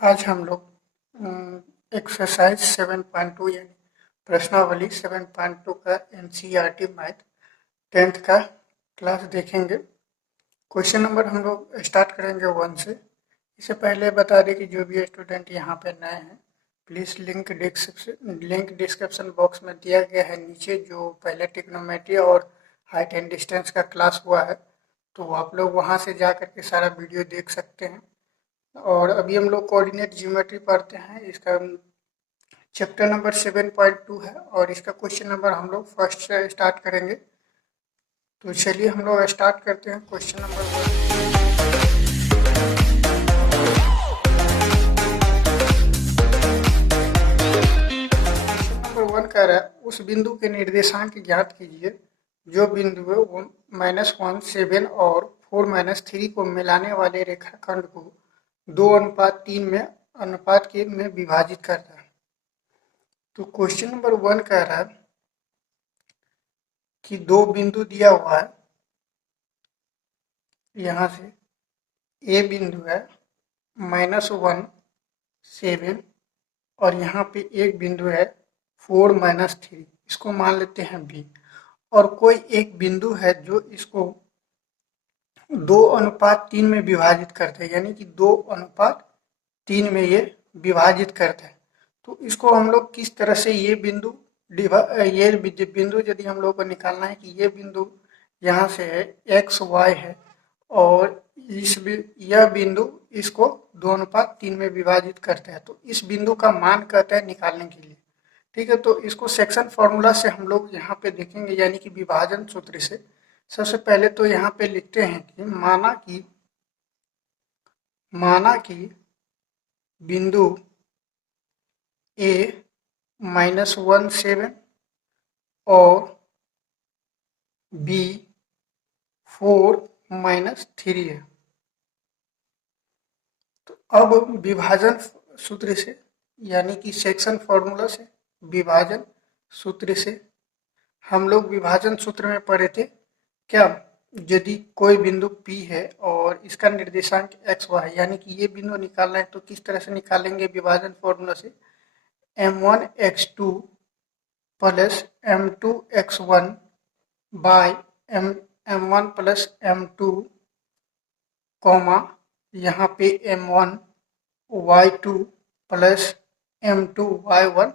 आज हम लोग एक्सरसाइज 7.2 यानी प्रश्नावली 7.2 का एनसीईआरटी मैथ 10th का क्लास देखेंगे। क्वेश्चन नंबर हम लोग स्टार्ट करेंगे 1 से। इससे पहले बता दें कि जो भी स्टूडेंट यहाँ पे नए हैं, प्लीज़ लिंक डिस्क्रिप्शन बॉक्स में दिया गया है नीचे, जो पहले ट्रिग्नोमेट्री और हाइट एंड डिस्टेंस का क्लास हुआ है, तो आप लोग वहाँ से जा करके सारा वीडियो देख सकते हैं। और अभी हम लोग कोऑर्डिनेट ज्योमेट्री पढ़ते हैं। इसका चैप्टर नंबर 7.2 है और इसका क्वेश्चन नंबर हम लोग फर्स्ट से स्टार्ट करेंगे। तो चलिए हम लोग स्टार्ट करते हैं क्वेश्चन नंबर 1 कह रहा है उस बिंदु के निर्देशांक ज्ञात कीजिए जो बिंदु -1, 7 और 4-3 को मिलाने वाले रेखाखंड को 2:3 में अनुपात के में विभाजित करता है। तो क्वेश्चन नंबर 1 कह रहा है कि दो बिंदु दिया हुआ है। यहाँ से ए बिंदु है -1, 7 और यहाँ पे एक बिंदु है 4-3, इसको मान लेते हैं बी। और कोई एक बिंदु है जो इसको 2:3 में विभाजित करते हैं, यानी कि 2:3 में ये विभाजित करते हैं। तो इसको हम लोग किस तरह से ये बिंदु यदि हम लोग को निकालना है कि ये बिंदु यहाँ से है एक्स वाई है और यह बिंदु इसको 2:3 में विभाजित करते हैं, तो इस बिंदु का मान कहते हैं निकालने के लिए। ठीक है, तो इसको सेक्शन फॉर्मूला से हम लोग यहाँ पे देखेंगे, यानी कि विभाजन सूत्र से। सबसे पहले तो यहाँ पे लिखते हैं कि माना कि बिंदु ए -1, 7 और बी 4-3 है। तो अब विभाजन सूत्र से, यानी कि सेक्शन फॉर्मूला से, विभाजन सूत्र से हम लोग विभाजन सूत्र में पढ़े थे क्या, यदि कोई बिंदु P है और इसका निर्देशांक x y है, यानी कि ये बिंदु निकालना है, तो किस तरह से निकालेंगे विभाजन फॉर्मूला से, m1x2 plus m2x1 bye m1 plus m2 comma यहाँ पे m1y2 plus m2y1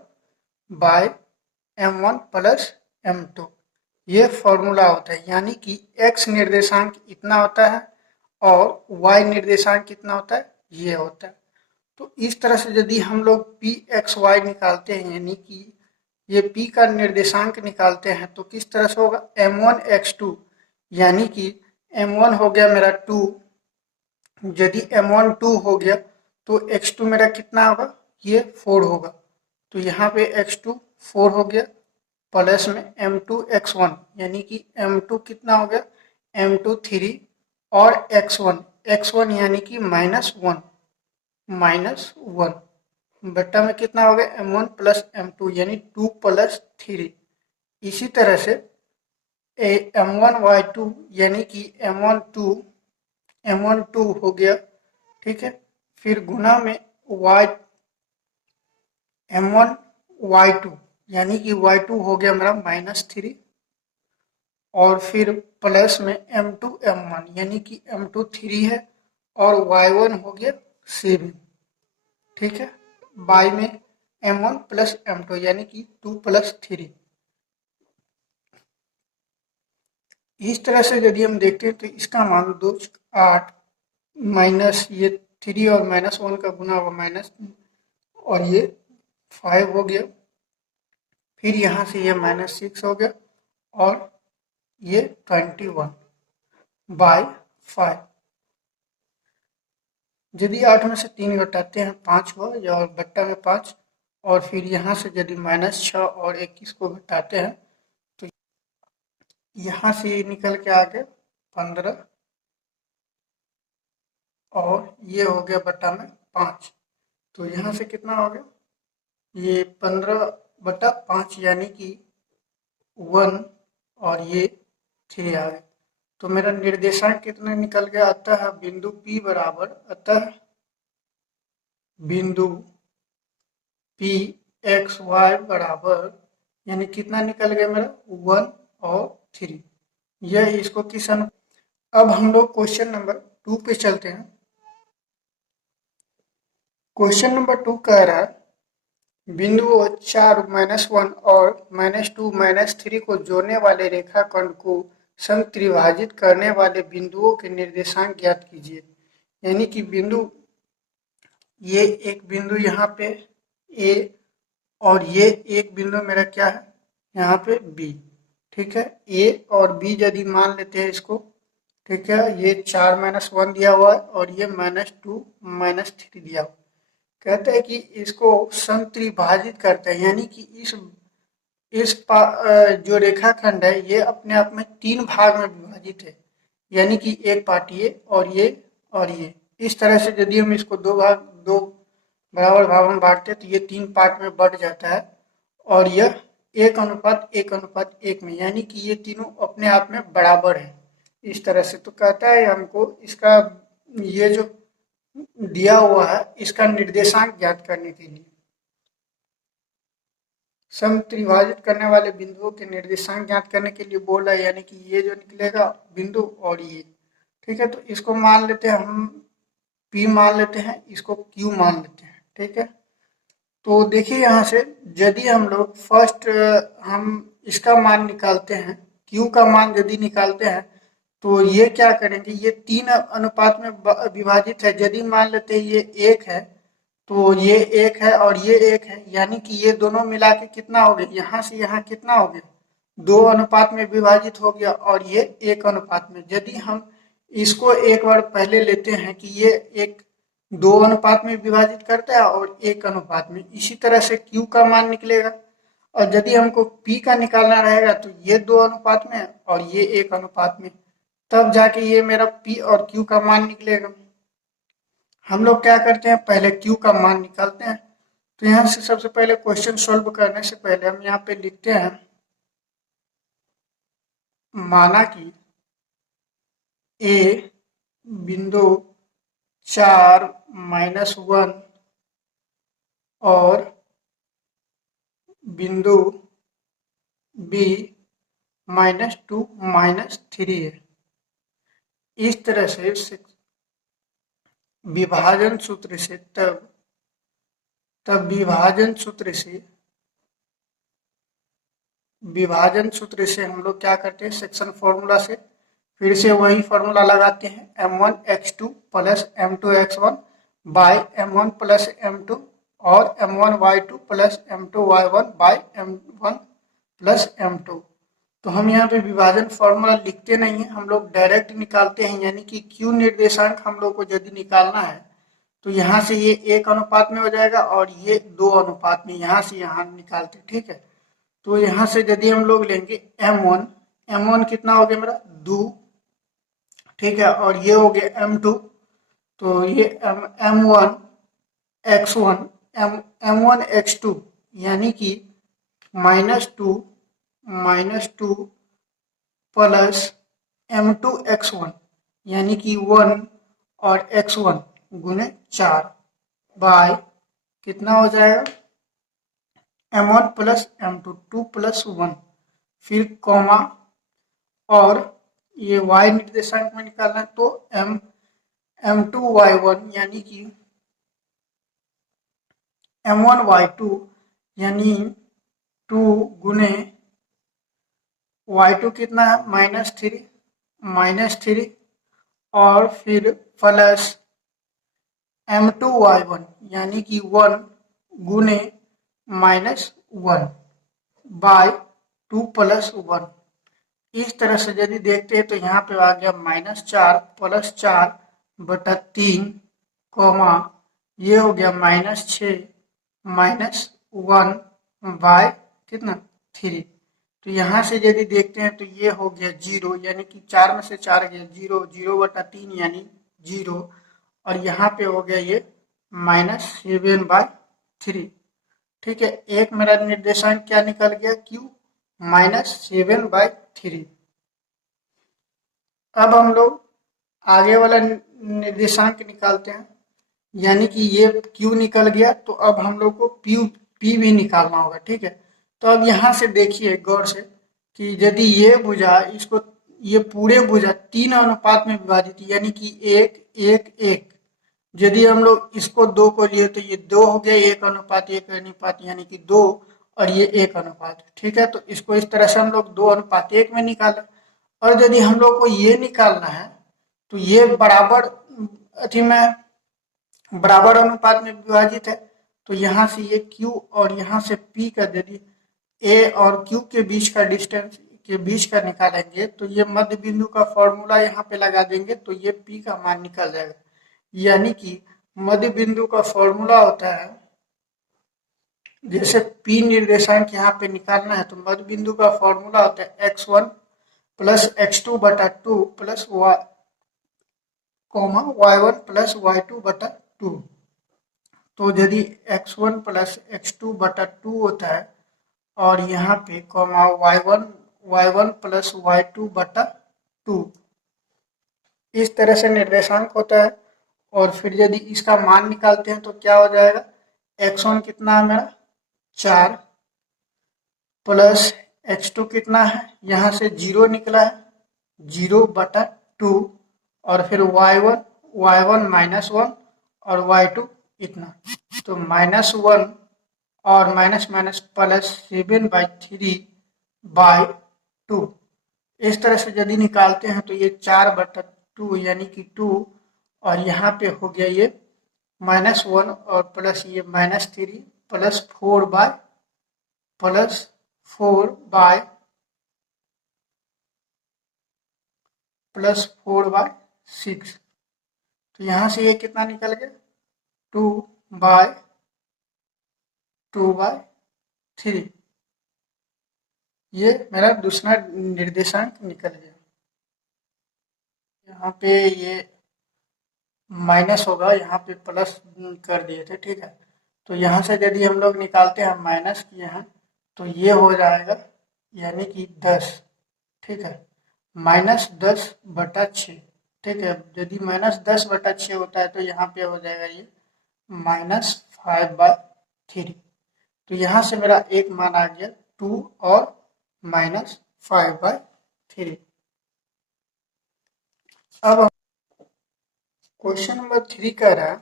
bye m1 plus m2, ये फॉर्मूला होता है। यानी कि x निर्देशांक इतना होता है और y निर्देशांक कितना होता है, ये होता है। तो इस तरह से यदि हम लोग pxy निकालते हैं, यानी कि ये p का निर्देशांक निकालते हैं, तो किस तरह से होगा, m1x2, यानी कि m1 हो गया मेरा 2, यदि m1 2 हो गया तो x2 मेरा कितना होगा, ये 4 होगा। तो यहाँ पे x2 4 हो गया, प्लस में m2x1, यानी कि m2 कितना हो गया, m2 3 और x1 यानी कि -1 बट्टा में कितना हो गया, m1 प्लस m2 यानी 2 प्लस 3। इसी तरह से m1y2 यानी कि m1 2 हो गया, ठीक है। फिर गुना में m1y2 यानी कि y2 हो गया मेरा -3 और फिर प्लस में m2 m1 यानी कि m2 3 है और y1 हो गया 7, ठीक है, बाय में m1 प्लस m2 यानी कि 2 प्लस 3। इस तरह से यदि हम देखते हैं तो इसका मान 8 माइनस ये 3 और -1 का गुना होगा माइनस, और ये 5 हो गया, फिर यहाँ से ये -6 हो गया और ये 21 बाय 5। यदि 8 में से 3 घटाते हैं 5 हुआ और बट्टा में 5, और फिर यहाँ से यदि -6 और 21 को घटाते हैं तो यहाँ से ये निकल के आ गया 15 और ये हो गया बट्टा में 5। तो यहाँ से कितना हो गया, ये 15/5 यानी कि 1 और ये 3 आ गया। तो मेरा निर्देशांक कितना निकल गया, अतः बिंदु P बराबर, बिंदु पी एक्स वाई बराबर, यानी कितना निकल गया मेरा 1 और 3। यह इसको किस अब हम लोग क्वेश्चन नंबर 2 पे चलते हैं। क्वेश्चन नंबर 2 कह रहा है बिंदुओं 4-1 और -2 -3 को जोड़ने वाले रेखाखंड को समत्रिभाजित करने वाले बिंदुओं के निर्देशांक ज्ञात कीजिए। यानी कि बिंदु, ये एक बिंदु यहाँ पे ए और ये एक बिंदु मेरा क्या है यहाँ पे बी। ठीक है, ए और बी यदि मान लेते हैं इसको, ठीक है, ये 4-1 दिया हुआ है और ये -2 -3 दिया हुआ। कहते हैं कि इसको समत्रिभाजित करते हैं, यानी कि जो रेखाखंड है ये अपने आप में 3 भाग में विभाजित है। यानी कि एक पार्ट ये और ये इस तरह से यदि हम इसको दो बराबर भागों में बांटते हैं तो ये 3 पार्ट में बढ़ जाता है और यह 1:1:1 में, यानी कि ये तीनों अपने आप में बराबर है इस तरह से। तो कहता है हमको इसका ये जो दिया हुआ है इसका निर्देशांक ज्ञात करने के लिए, समत्रिभाजित करने वाले बिंदुओं के निर्देशांक ज्ञात करने के लिए बोल रहा है। यानी कि ये जो निकलेगा बिंदु और ये, ठीक है, तो इसको मान लेते हैं हम P मान लेते हैं, इसको Q मान लेते हैं। ठीक है, तो देखिए यहाँ से यदि हम लोग फर्स्ट हम इसका मान निकालते हैं, Q का मान यदि निकालते हैं तो ये क्या करेंगे, ये 3 अनुपात में विभाजित है। यदि मान लेते हैं ये 1 है तो ये 1 है और ये 1 है, यानी कि ये दोनों मिला के कितना हो गया, यहाँ से यहाँ कितना हो गया, 2 अनुपात में विभाजित हो गया और ये 1 अनुपात में। यदि हम इसको एक बार पहले लेते हैं कि ये एक 2 अनुपात में विभाजित करता है और 1 अनुपात में, इसी तरह से Q का मान निकलेगा। और यदि हमको P का निकालना रहेगा तो ये 2 अनुपात में और ये 1 अनुपात में, तब जाके ये मेरा P और Q का मान निकलेगा। हम लोग क्या करते हैं, पहले Q का मान निकालते हैं। तो यहाँ से सबसे पहले क्वेश्चन सॉल्व करने से पहले हम यहाँ पे लिखते हैं, माना कि A बिंदु 4-1 और बिंदु B -2 -3 है। इस तरह से विभाजन सूत्र से तब विभाजन सूत्र से हम लोग क्या करते हैं, सेक्शन फॉर्मूला से फिर से वही फॉर्मूला लगाते हैं, m1x2 plus m2x1 bye m1 plus m2 और m1y2 plus m2y1 bye m1 plus m2। तो हम यहाँ पे विभाजन फॉर्मूला लिखते नहीं है, हम लोग डायरेक्ट निकालते हैं। यानी कि Q निर्देशांक हम लोग को यदि निकालना है तो यहाँ से ये 1 अनुपात में हो जाएगा और ये 2 अनुपात में, यहाँ से यहाँ निकालते। ठीक है, तो यहाँ से यदि हम लोग लेंगे m1 कितना हो गया मेरा 2, ठीक है, और ये हो गया m2, तो ये m1x1 m1x2 यानी कि -2 प्लस m2x1 यानी कि 1 और x1 गुने 4 बाय कितना हो जाएगा m1 प्लस m2 2 प्लस 1, फिर कॉमा और ये y निर्देशांक में निकालना है तो m2y1 यानी कि m1y2 यानी 2 गुने y2 कितना है -3 और फिर प्लस m2y1 यानी कि 1 गुने -1 बाय 2 प्लस 1। इस तरह से यदि देखते हैं तो यहाँ पे आ गया -4 प्लस 4 बटा 3 कॉमा ये हो गया -6 -1 बाय कितना 3। तो यहाँ से यदि देखते हैं तो ये हो गया 0, यानी कि 4 में से 4 गया 0, 0 बटा 3 यानी 0, और यहाँ पे हो गया ये -7/3। ठीक है, एक मेरा निर्देशांक क्या निकल गया Q -7/3। अब हम लोग आगे वाला निर्देशांक निकालते हैं। यानी कि ये Q निकल गया, तो अब हम लोग को P भी निकालना होगा, ठीक है। तो अब यहाँ से देखिए गौर से कि यदि ये भुजा इसको, ये पूरे भुजा 3 अनुपात में विभाजित, यानी कि 1 1 1, यदि हम लोग इसको 2 को लिए तो ये 2 हो गया, 1 अनुपात 1 अनुपात, यानी कि 2, और ये 1 अनुपात, ठीक है। तो इसको इस तरह से हम लोग 2 अनुपात 1 में निकालें। और यदि हम लोग को ये निकालना है तो ये बराबर अथी में, बराबर अनुपात में विभाजित है, तो यहाँ से ये Q और यहाँ से P का यदि A और Q के बीच का डिस्टेंस के बीच का निकालेंगे तो ये मध्य बिंदु का फॉर्मूला यहाँ पे लगा देंगे तो ये P का मान निकल जाएगा। यानी कि मध्य बिंदु का फॉर्मूला होता है, जैसे P निर्देशांक यहाँ पे निकालना है तो मध्य बिंदु का फॉर्मूला होता है x1 प्लस x2 बटा 2 प्लस y1 प्लस y2 बटा 2। तो यदि x1 प्लस x2 बटा 2 होता है और यहाँ पे कॉमा y1 प्लस y2 बटा 2, इस तरह से निर्देशांक होता है। और फिर यदि इसका मान निकालते हैं तो क्या हो जाएगा, x1 कितना है मेरा 4 प्लस x2 कितना है, यहाँ से 0 निकला है, 0 बटा 2, और फिर y1 माइनस 1 और y2 इतना, तो -1 और माइनस माइनस प्लस 7/3/2। इस तरह से यदि निकालते हैं तो ये 4/2 यानी कि 2, और यहाँ पे हो गया ये -1 और प्लस ये -3 प्लस 4/6। तो यहाँ से ये कितना निकल गया 2/2/3। ये मेरा दूसरा निर्देशांक निकल गया। यहाँ पे ये माइनस होगा, यहाँ पे प्लस कर दिए थे, ठीक है। तो यहाँ से यदि हम लोग निकालते हैं, माइनस किए हैं, तो ये हो जाएगा यानी कि 10, ठीक है, -10/6, ठीक है। यदि -10/6 होता है तो यहाँ पे हो जाएगा ये -5/3। तो यहाँ से मेरा एक मान आ गया 2 और -5/3। अब क्वेश्चन नंबर 3 कह रहा है,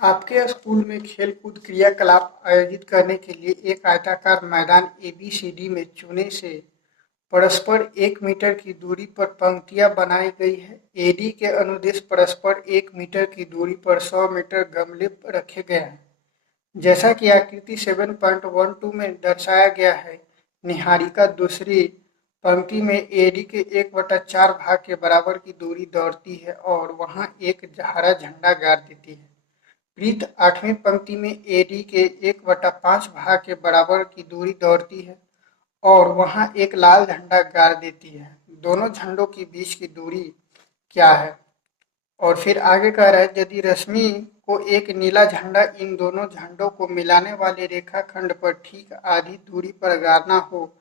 आपके स्कूल में खेलकूद क्रियाकलाप आयोजित करने के लिए एक आयताकार मैदान ABCD में चुने से परस्पर 1 मीटर की दूरी पर पंक्तियां बनाई गई है। AD के अनुदेश परस्पर 1 मीटर की दूरी पर 100 मीटर गमले रखे गए हैं। जैसा कि आकृति 7.12 में दर्शाया गया है, निहारिका दूसरी पंक्ति में AD के 1/4 भाग के बराबर की दूरी दौड़ती है और वहां एक हरा झंडा गाड़ देती है। प्रीत 8वीं पंक्ति में AD के 1/5 भाग के बराबर की दूरी दौड़ती है और वहां एक लाल झंडा गाड़ देती है। दोनों झंडों के बीच की दूरी क्या है? और फिर आगे कह रहा है, यदि रश्मि को एक नीला झंडा इन दोनों झंडों को मिलाने वाले रेखाखंड पर ठीक आधी दूरी पर गाड़ना हो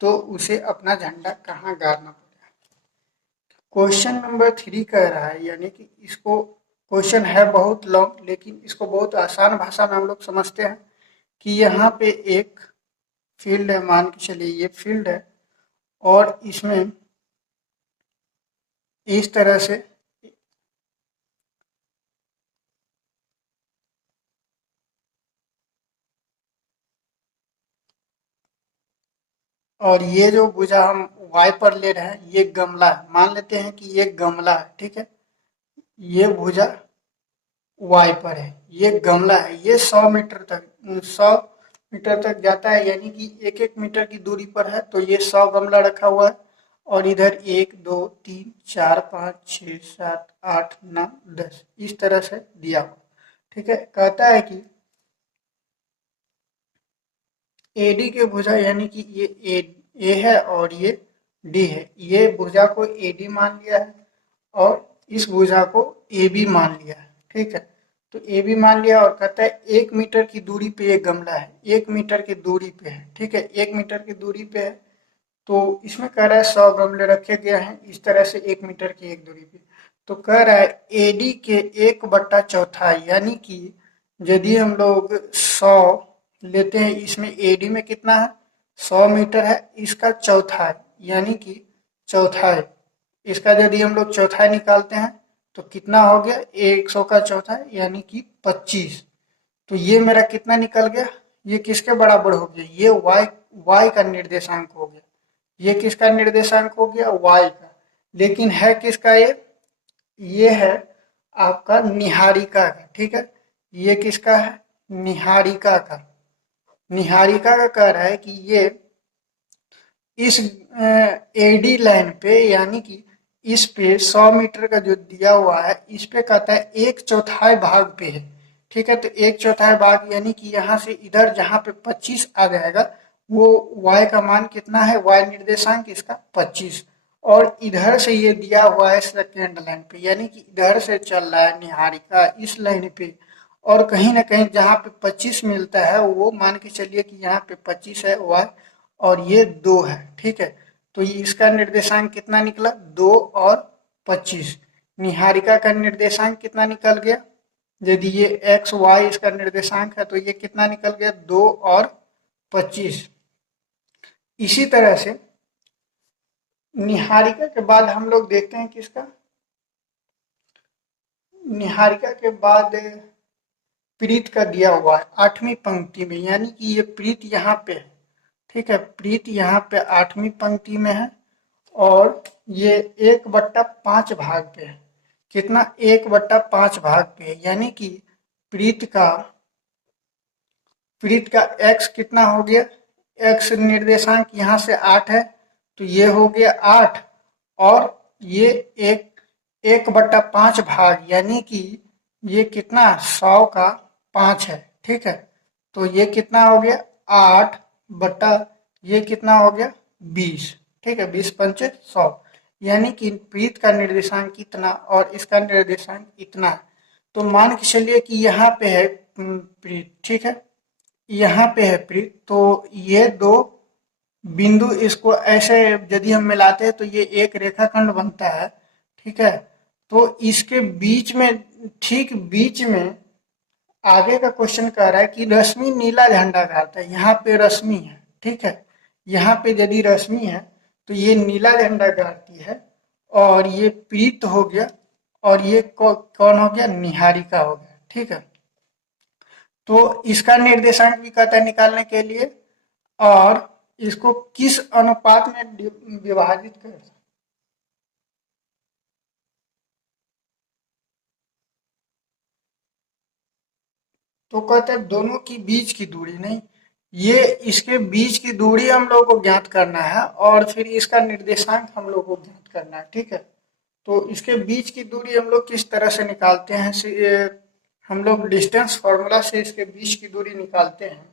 तो उसे अपना झंडा कहाँ गाड़ना पड़ेगा। क्वेश्चन नंबर 3 कह रहा है, यानी कि इसको क्वेश्चन है बहुत लॉन्ग, लेकिन इसको बहुत आसान भाषा में हम लोग समझते हैं कि यहाँ पे एक फील्ड है, मान के चलिए ये फील्ड है, और इसमें इस तरह से और ये जो भुजा हम y पर ले रहे हैं ये गमला है, मान लेते हैं कि ये गमला है, ठीक है। ये भुजा y पर है, ये गमला है, ये 100 मीटर तक जाता है, यानी कि 1 मीटर की दूरी पर है, तो ये 100 गमला रखा हुआ है। और इधर 1 2 3 4 5 6 7 8 9 10 इस तरह से दिया हुआ, ठीक है। कहता है कि AD के भुजा, यानी कि ये ए है और ये D है, ये भुजा को AD मान लिया है और इस भुजा को AB मान लिया है, ठीक है। तो AB मान लिया और कहता है 1 मीटर की दूरी पे ये गमला है, 1 मीटर की दूरी पे है, ठीक है, 1 मीटर की दूरी पे है। तो इसमें कह रहा है 100 गमले रखे गए हैं इस तरह से 1 मीटर की एक दूरी पे। तो कह रहा है एडी के 1/4 यानी कि यदि हम लोग 100 लेते हैं, इसमें एडी में कितना है 100 मीटर है, इसका चौथाई यानी कि चौथाई, इसका यदि हम लोग चौथाई निकालते हैं तो कितना हो गया 100 का चौथाई यानी कि 25। तो ये मेरा कितना निकल गया, ये किसके बराबर हो गया, ये y का निर्देशांक हो गया। ये किसका निर्देशांक हो गया, y का। लेकिन है किसका ये है आपका निहारिका का। ठीक है, ये किसका है, निहारिका का। निहारिका का कह रहा है कि ये इस एडी लाइन पे यानी कि इस पे 100 मीटर का जो दिया हुआ है इस पे कहता है 1/4 भाग पे है। ठीक है, तो 1/4 भाग यानी कि यहाँ से इधर जहाँ पे 25 आ जाएगा वो y का मान कितना है, y निर्देशांक इसका 25। और इधर से ये दिया हुआ है सेकेंड लाइन पे यानी कि इधर से चल रहा है निहारिका इस लाइन पे, और कहीं ना कहीं जहाँ पे 25 मिलता है वो मान के चलिए कि यहाँ पे 25 है y और ये 2 है। ठीक है, तो ये इसका निर्देशांक कितना निकला 2 और 25। निहारिका का निर्देशांक कितना निकल गया, यदि ये एक्स वाई इसका निर्देशांक है तो ये कितना निकल गया 2 और 25। इसी तरह से निहारिका के बाद हम लोग देखते हैं किसका, निहारिका के बाद प्रीत का दिया हुआ है 8वीं पंक्ति में, यानी कि ये प्रीत यहाँ पे है। ठीक है, प्रीत यहाँ पे 8वीं पंक्ति में है और ये 1/5 भाग पे है। कितना 1/5 भाग पे है, यानी कि प्रीत का x कितना हो गया, x निर्देशांक यहाँ से 8 है तो ये हो गया 8 और ये 1/5 भाग यानी कि ये कितना 100 का 5 है। ठीक है, तो ये कितना हो गया 8 बटा ये कितना हो गया 20। ठीक है, 20 पंचे 100 यानी कि प्रीत का निर्देशांक कितना और इसका निर्देशांक इतना है। तो मान के चलिए कि यहाँ पे है प्रीत। ठीक है, यहाँ पे है प्रीत, तो ये दो बिंदु इसको ऐसे यदि हम मिलाते हैं तो ये एक रेखाखंड बनता है। ठीक है, तो इसके बीच में, ठीक बीच में आगे का क्वेश्चन कह रहा है कि रश्मि नीला झंडा गाड़ता है। यहाँ पे रश्मि है। ठीक है, यहाँ पे यदि रश्मि है तो ये नीला झंडा गाड़ती है और ये प्रीत हो गया और ये कौन हो गया, निहारिका हो गया। ठीक है, तो इसका निर्देशांक भी कहता है निकालने के लिए और इसको किस अनुपात में विभाजित कर, तो कहते हैं दोनों की बीच की दूरी, नहीं ये इसके बीच की दूरी हम लोग को ज्ञात करना है और फिर इसका निर्देशांक हम लोग को ज्ञात करना है। ठीक है, तो इसके बीच की दूरी हम लोग किस तरह से निकालते हैं, हम लोग डिस्टेंस फॉर्मूला से इसके बीच की दूरी निकालते हैं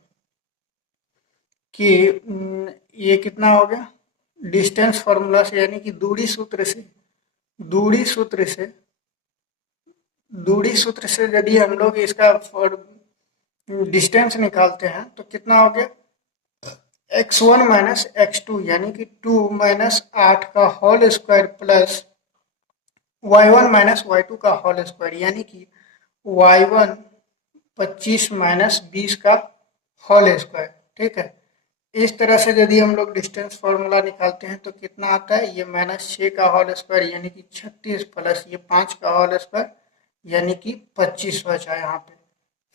कि ये कितना हो गया डिस्टेंस फॉर्मूला से यानी कि दूरी सूत्र से, दूरी सूत्र से दूरी सूत्र से यदि हम लोग इसका डिस्टेंस निकालते हैं तो कितना हो गया x1 माइनस x2 यानी कि 2 माइनस 8 का whole square plus y1 minus y2 का होल स्क्वायर यानी कि y1 25 माइनस 20 का होल स्क्वायर। ठीक है, इस तरह से यदि हम लोग डिस्टेंस फॉर्मूला निकालते हैं तो कितना आता है, ये -6 का होल स्क्वायर यानी कि 36 प्लस ये 5 का होल स्क्वायर यानी कि 25 बचा यहाँ पे।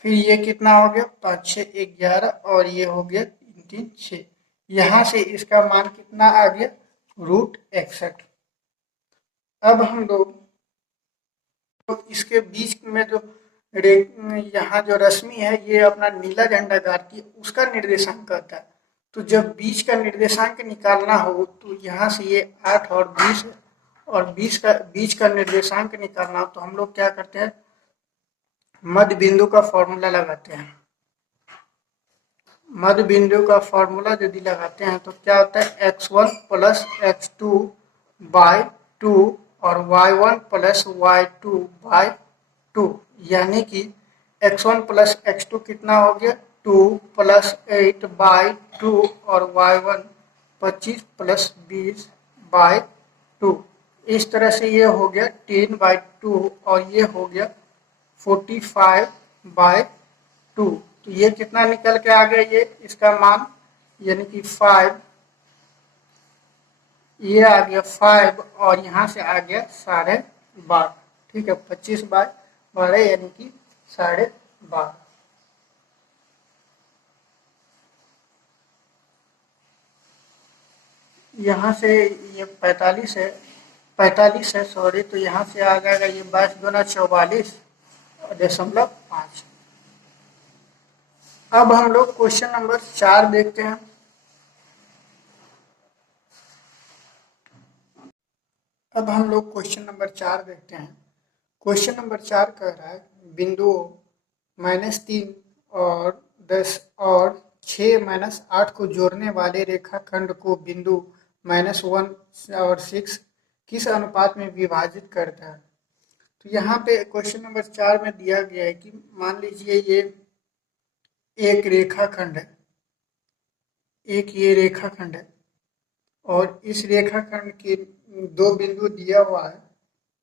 फिर ये कितना हो गया 5 6 11 और ये हो गया 3 3 6। यहाँ से इसका मान कितना आ गया √61। अब हम लोग तो इसके बीच में जो यहाँ जो रश्मि है ये अपना नीला झंडा गाड़ती है उसका निर्देशांक कहता है। तो जब बीच का निर्देशांक निकालना हो तो यहाँ से ये 8 और 20 है और बीच का निर्देशांक निकालना हो तो हम लोग क्या करते हैं मध्य बिंदु का फॉर्मूला लगाते हैं। मध्य बिंदु का फॉर्मूला यदि लगाते हैं तो क्या होता है x1 प्लस x2 बाय 2 और y1 प्लस y2 बाय 2 यानी कि x1 प्लस x2 कितना हो गया 2 प्लस 8 बाय 2 और y1 25 प्लस 20 बाय 2 इस तरह से ये हो गया 10/2 और ये हो गया 45/2। तो ये कितना निकल के आ गया, ये इसका मान यानी कि 5, ये आ गया 5 और यहाँ से आ गया 12.5। ठीक है, 25/12 यानी कि 12.5। यहाँ से ये 45 है सॉरी, तो यहाँ से आ जाएगा ये 22×44.5। अब हम लोग क्वेश्चन नंबर 4 देखते हैं। अब हम लोग क्वेश्चन नंबर 4 देखते हैं। क्वेश्चन नंबर 4 कह रहा है बिंदुओं -3 और 10 और 6-8 को जोड़ने वाले रेखाखंड को बिंदु -1 और 6 किस अनुपात में विभाजित करता है। तो यहाँ पे क्वेश्चन नंबर 4 में दिया गया है कि मान लीजिए ये एक रेखाखंड है, एक ये रेखाखंड है और इस रेखाखंड के दो बिंदु दिया हुआ है।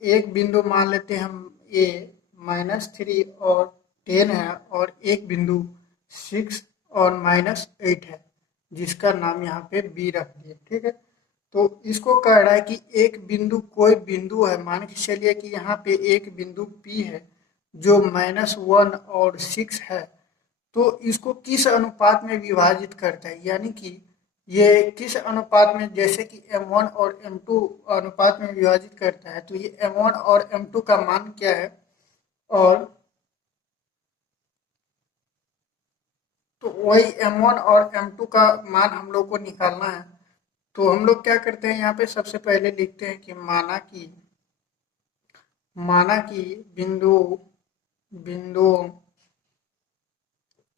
एक बिंदु मान लेते हैं हम ए -3 और 10 है और एक बिंदु 6 और -8 है जिसका नाम यहाँ पे बी रख दिया। ठीक है, तो इसको कह रहा है कि एक बिंदु, कोई बिंदु है, मान के चलिए कि यहाँ पे एक बिंदु पी है जो -1 और 6 है, तो इसको किस अनुपात में विभाजित करता है, यानी कि ये किस अनुपात में, जैसे कि m1 और m2 अनुपात में विभाजित करता है, तो ये m1 और m2 का मान क्या है, और तो वही m1 और m2 का मान हम लोग को निकालना है। तो हम लोग क्या करते हैं, यहाँ पे सबसे पहले लिखते हैं कि माना कि बिंदु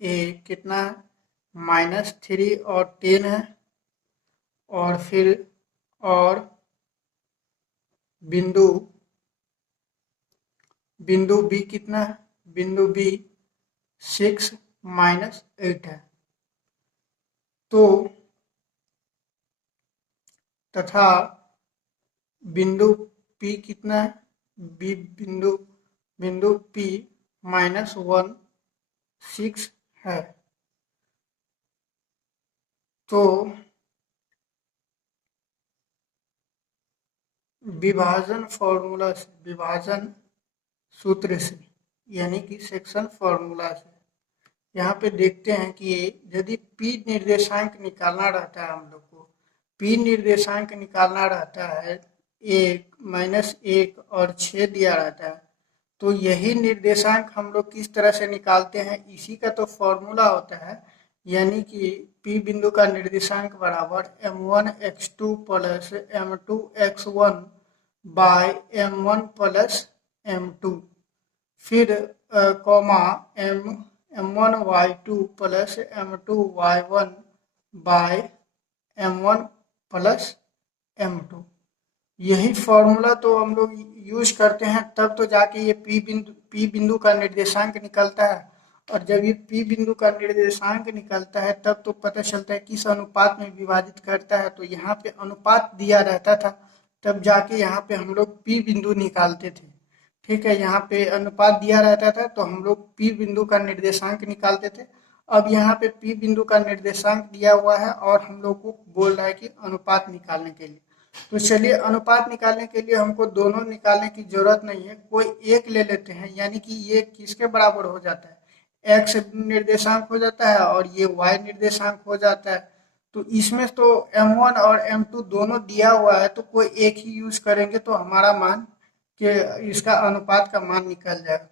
ए कितना -3 और 10 है, और फिर और बिंदु बी कितना है, बिंदु बी 6 -8 है। तो तथा बिंदु पी कितना है, बिंदु पी -1 6 है। तो विभाजन फॉर्मूला से, विभाजन सूत्र से, यानी कि सेक्शन फॉर्मूला से यहाँ पे देखते हैं कि यदि P निर्देशांक निकालना रहता है, हम लोग को P निर्देशांक निकालना रहता है, 1 -1 और 6 दिया रहता है, तो यही निर्देशांक हम लोग किस तरह से निकालते हैं, इसी का तो फॉर्मूला होता है, यानी कि P बिंदु का निर्देशांक बराबर m1x2 plus m2x1 bye m1 plus m2, फिर comma m1y2 plus m2y1 bye m1 plus m2। यही फॉर्मूला तो हम लोग यूज करते हैं, तब तो जाके ये P बिंदु का निर्देशांक निकलता है। और जब ये P बिंदु का निर्देशांक निकलता है तब तो पता चलता है किस अनुपात में विभाजित करता है। तो यहाँ पे अनुपात दिया रहता था, तब जाके यहाँ पे हम लोग P बिंदु निकालते थे। ठीक है, यहाँ पे अनुपात दिया रहता था तो हम लोग P बिंदु का निर्देशांक निकालते थे। अब यहाँ पे P बिंदु का निर्देशांक दिया हुआ है और हम लोग को बोल रहा है कि अनुपात निकालने के लिए। तो चलिए, अनुपात निकालने के लिए हमको दोनों निकालने की जरूरत नहीं है, कोई एक ले लेते हैं, यानी कि ये किसके बराबर हो जाता है, x निर्देशांक हो जाता है और ये y निर्देशांक हो जाता है। तो इसमें तो m1 और m2 दोनों दिया हुआ है, तो कोई एक ही यूज करेंगे तो हमारा मान के इसका अनुपात का मान निकल जाएगा।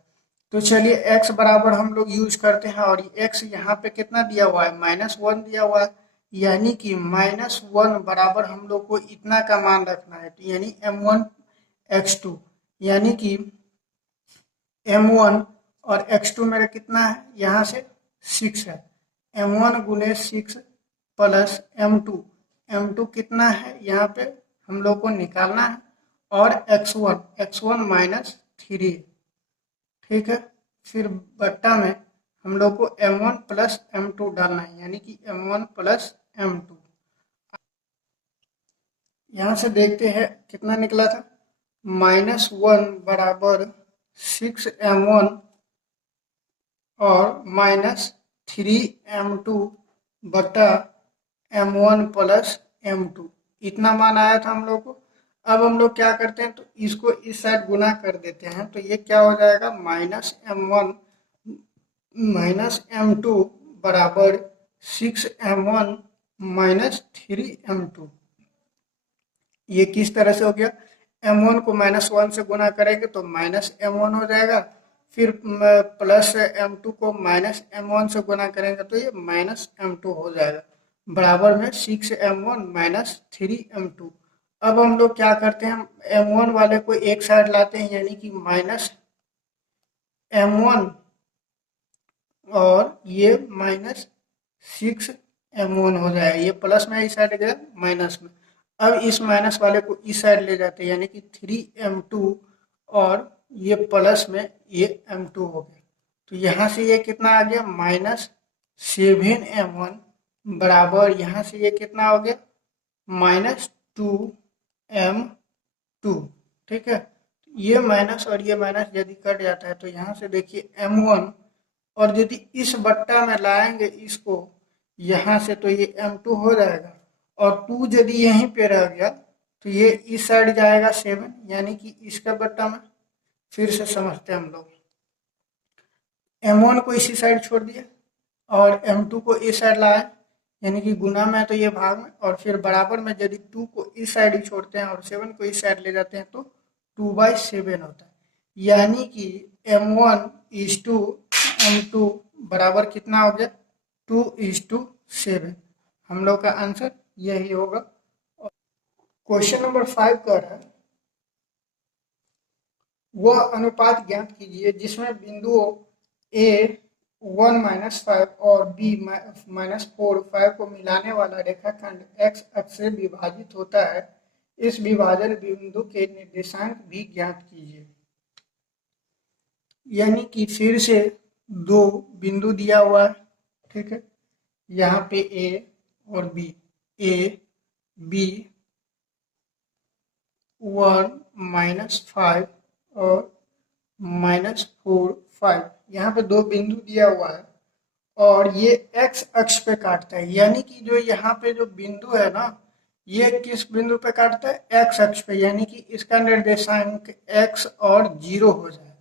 तो चलिए x बराबर हम लोग यूज करते हैं, और x यहाँ पे कितना दिया हुआ है, -1 दिया हुआ है, यानी कि -1 बराबर हम लोग को इतना का मान रखना है, तो यानी m1x2, यानी कि m1 और x2 मेरा कितना है, यहाँ से 6 है, m1 गुने 6 प्लस m2 कितना है, यहाँ पे हम लोग को निकालना है, और x1 -3, ठीक है, फिर बट्टा में हम लोग को m1 प्लस m2 डालना है, यानी कि m1 प्लस m2। यहाँ से देखते हैं कितना निकला था, -1 बराबर 6m1 और -3m2 बटा m1 प्लस m2 इतना मान आया था हम लोग को। अब हम लोग क्या करते हैं, तो इसको इस साइड गुना कर देते हैं, तो ये क्या हो जाएगा, -m1 -m2 बराबर 6m1 -3m2। ये किस तरह से हो गया, m1 को -1 से गुना करेंगे तो -m1 हो जाएगा, फिर प्लस m2 को -m1 से गुना करेंगे तो ये -m2 हो जाएगा, बराबर में 6m1 -3m2। अब हम लोग क्या करते हैं, m1 वाले को एक साइड लाते हैं, यानी कि -m1 और ये -6m1 हो जाएगा, ये प्लस में इस साइड गया माइनस में। अब इस माइनस वाले को इस साइड ले जाते हैं, यानी कि 3m2 और ये प्लस में ये m2 हो गया। तो यहाँ से ये कितना आ गया, -7m1 बराबर यहाँ से ये कितना हो गया, -2m2। ठीक है, ये माइनस और ये माइनस यदि कट जाता है तो यहाँ से देखिए m1, और यदि इस बट्टा में लाएंगे इसको यहाँ से तो ये m2 हो जाएगा, और 2 यदि यहीं पे रह गया तो ये इस साइड जाएगा 7, यानी कि इसका बट्टा में। फिर से समझते हैं हम लोग, m1 को इसी साइड छोड़ दिया और m2 को इस साइड लाए, यानी कि गुना में तो ये भाग में, और फिर बराबर में यदि 2 को इस साइड ही छोड़ते हैं और 7 को इस साइड ले जाते हैं तो 2/7 होता है, यानी कि m1 इज टू m2 बराबर कितना हो गया, 2:7। हम लोग का आंसर यही होगा। क्वेश्चन नंबर 5 का है, वह अनुपात ज्ञात कीजिए जिसमें बिंदुओं A 1-5 और B -4 5 को मिलाने वाला रेखाखंड x अक्ष से विभाजित होता है। इस विभाजन बिंदु के निर्देशांक भी ज्ञात कीजिए। यानी कि फिर से दो बिंदु दिया हुआ है, ठीक है, यहाँ पे A और B, A B 1-5 और -4 5, यहाँ पे दो बिंदु दिया हुआ है और ये x अक्ष पे काटता है, यानी कि जो यहाँ पे जो बिंदु है ना, ये किस बिंदु पे काटता है, x अक्ष पे, यानी कि इसका निर्देशांक x और 0 हो जाएगा।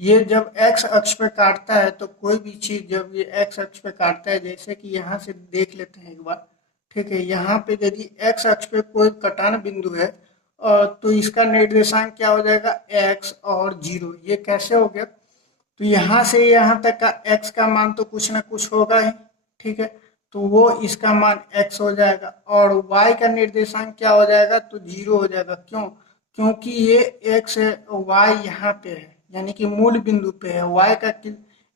ये जब x अक्ष पे काटता है तो कोई भी चीज जब ये x अक्ष पे काटता है, जैसे कि यहाँ से देख लेते हैं एक बार, ठीक है, यहाँ पे यदि x अक्ष पे कोई कटान बिंदु है तो इसका निर्देशांक क्या हो जाएगा, x और 0। ये कैसे हो गया, तो यहाँ से यहाँ तक का x का मान तो कुछ ना कुछ होगा ही, ठीक है, तो वो इसका मान x हो जाएगा, और y का निर्देशांक क्या हो जाएगा, तो 0 हो जाएगा। क्यों, क्योंकि ये x y यहाँ पे है, यानी कि मूल बिंदु पे है, y का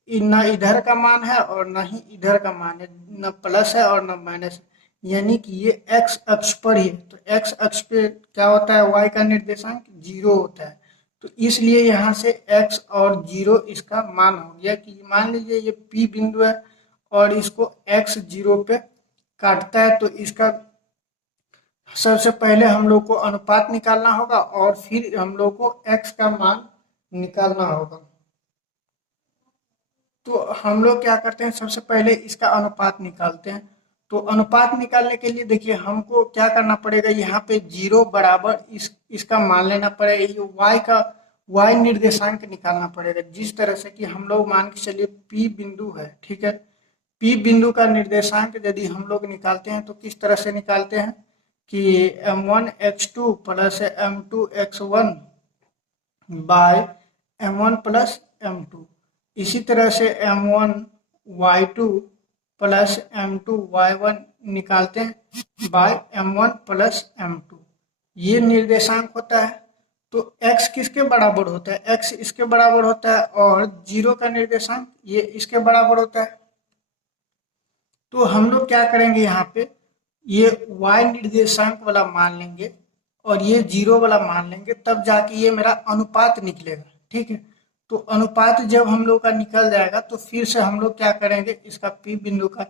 न इधर का मान है और न ही इधर का मान है, न प्लस है और न माइनस है, यानी कि ये x अक्ष पर ही है। तो x अक्ष पे क्या होता है, y का निर्देशांक 0 होता है, तो इसलिए यहाँ से x और 0 इसका मान हो गया। कि मान लीजिए ये P बिंदु है और इसको x 0 पे काटता है, तो इसका सबसे पहले हम लोग को अनुपात निकालना होगा और फिर हम लोग को x का मान निकालना होगा। तो हम लोग क्या करते हैं, सबसे पहले इसका अनुपात निकालते हैं। तो अनुपात निकालने के लिए देखिए हमको क्या करना पड़ेगा, यहाँ पे 0 बराबर इसका मान लेना पड़ेगा, ये y का y निर्देशांक निकालना पड़ेगा। जिस तरह से कि हम लोग मान के चलिए P बिंदु है, ठीक है, P बिंदु का निर्देशांक यदि हम लोग निकालते हैं तो किस तरह से निकालते हैं कि m1 x2 plus m2 x1 bye m1 plus m2। इसी तरह से m1 y2 plus m2 y1 निकालते हैं बाय m1 प्लस m2। ये निर्देशांक होता है। तो x किसके बराबर होता है, x इसके बराबर होता है और 0 का निर्देशांक ये इसके बराबर होता है। तो हम लोग क्या करेंगे, यहाँ पे ये y निर्देशांक वाला मान लेंगे और ये 0 वाला मान लेंगे, तब जाके ये मेरा अनुपात निकलेगा, ठीक है। तो अनुपात जब हम लोग का निकल जाएगा तो फिर से हम लोग क्या करेंगे, इसका P बिंदु का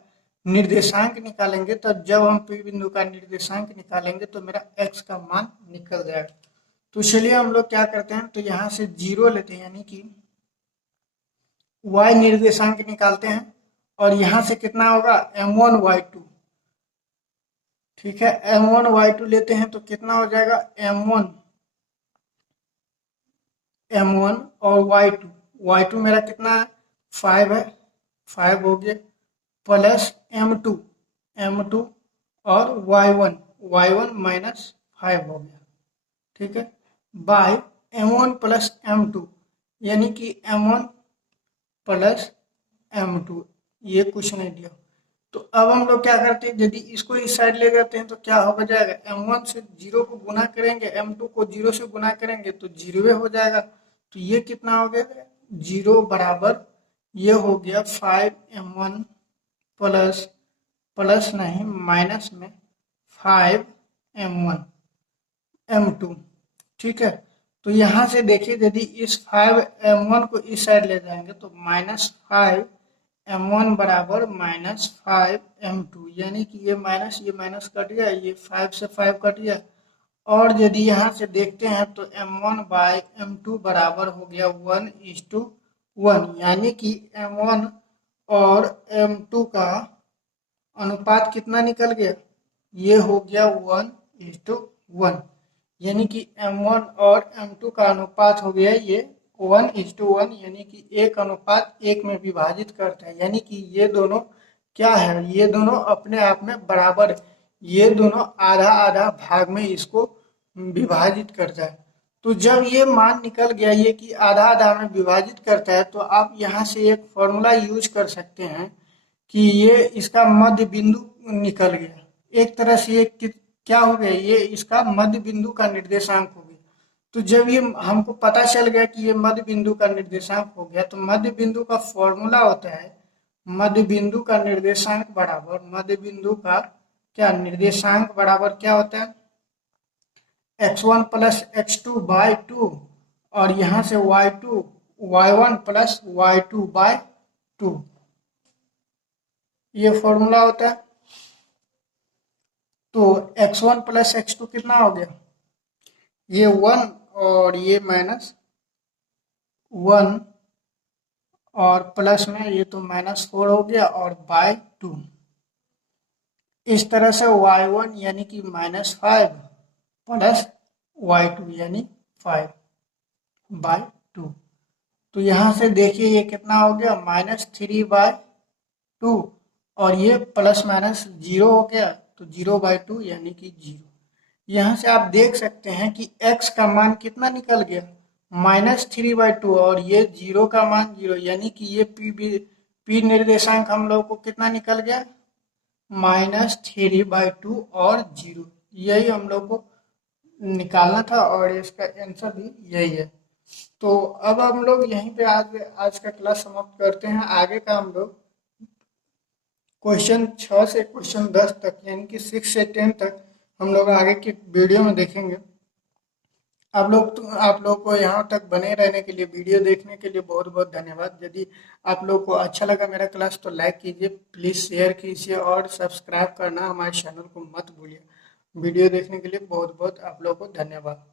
निर्देशांक निकालेंगे। तो जब हम P बिंदु का निर्देशांक निकालेंगे तो मेरा x का मान निकल जाएगा। तो चलिए हम लोग क्या करते हैं, तो यहाँ से 0 लेते हैं, यानी कि y निर्देशांक निकालते हैं, और यहाँ से कितना होगा m1y2, ठीक है। m1y2 लेते हैं तो कितना हो जाएगा m1 और y2 मेरा कितना है 5 है, 5 हो गया, प्लस m2 और y1 माइनस 5 हो गया, ठीक है, बाय m1 प्लस m2, यानी कि m1 प्लस m2, ये कुछ नहीं दिया। तो अब हम लोग क्या करते हैं, यदि इसको इस साइड ले जाते हैं तो क्या हो जाएगा, m1 से 0 को गुना करेंगे, m2 को 0 से गुना करेंगे तो 0 हो जाएगा। तो ये कितना हो गया 0 बराबर, ये हो गया 5m1 प्लस नहीं माइनस में 5m1 m2, ठीक है। तो यहाँ से देखिए यदि इस 5m1 को इस साइड ले जाएंगे तो -5m1 बराबर -5m2, यानी कि ये माइनस कट गया, ये 5 से 5 कट गया। और यदि यहाँ से देखते हैं तो m1 बाय m2 बराबर हो गया 1:1, यानी कि m1 और m2 का अनुपात कितना निकल गया, ये हो गया 1:1, यानी कि m1 और m2 का अनुपात हो गया ये 1:1, यानी कि 1:1 में विभाजित करते हैं, यानी कि ये दोनों क्या है, ये दोनों अपने आप में बराबर, ये दोनों आधा आधा भाग में इसको विभाजित करता है। तो जब ये मान निकल गया ये कि आधा आधा में विभाजित करता है, तो आप यहाँ से एक फॉर्मूला यूज कर सकते हैं कि ये इसका मध्य बिंदु निकल गया, एक तरह से ये क्या हो गया, ये इसका मध्य बिंदु का निर्देशांक हो गया। तो जब ये हमको पता चल गया कि ये मध्य बिंदु का निर्देशांक हो गया, तो मध्य बिंदु का फॉर्मूला होता है मध्य बिंदु का निर्देशांक बराबर, मध्य बिंदु का क्या निर्देशांक बराबर क्या होता है x1 प्लस x2 बाय 2, और यहाँ से y1 प्लस y2 बाय 2, ये फॉर्मूला होता है। तो x1 प्लस x2 कितना हो गया, ये 1 और ये -1, और प्लस में ये तो -4 हो गया, और बाय 2, इस तरह से y1 यानी कि -5 प्लस y2 यानी 5 बाय 2। तो यहाँ से देखिए ये कितना हो गया -3/2, और ये प्लस माइनस 0 हो गया, तो 0/2 यानी कि 0। यहाँ से आप देख सकते हैं कि x का मान कितना निकल गया -3/2, और ये 0 का मान 0, यानी कि ये p निर्देशांक हम लोग को कितना निकल गया -3/2 और 0, यही हम लोग को निकालना था, और इसका आंसर भी यही है। तो अब हम लोग यहीं पे आज का क्लास समाप्त करते हैं। आगे का हम लोग क्वेश्चन 6 से क्वेश्चन 10 तक, यानी कि 6 से 10 तक हम लोग आगे की वीडियो में देखेंगे। आप लोग को यहाँ तक बने रहने के लिए, वीडियो देखने के लिए बहुत बहुत धन्यवाद। यदि आप लोग को अच्छा लगा मेरा क्लास तो लाइक कीजिए, प्लीज़ शेयर कीजिए, और सब्सक्राइब करना हमारे चैनल को मत भूलिए। वीडियो देखने के लिए बहुत बहुत आप लोग को धन्यवाद।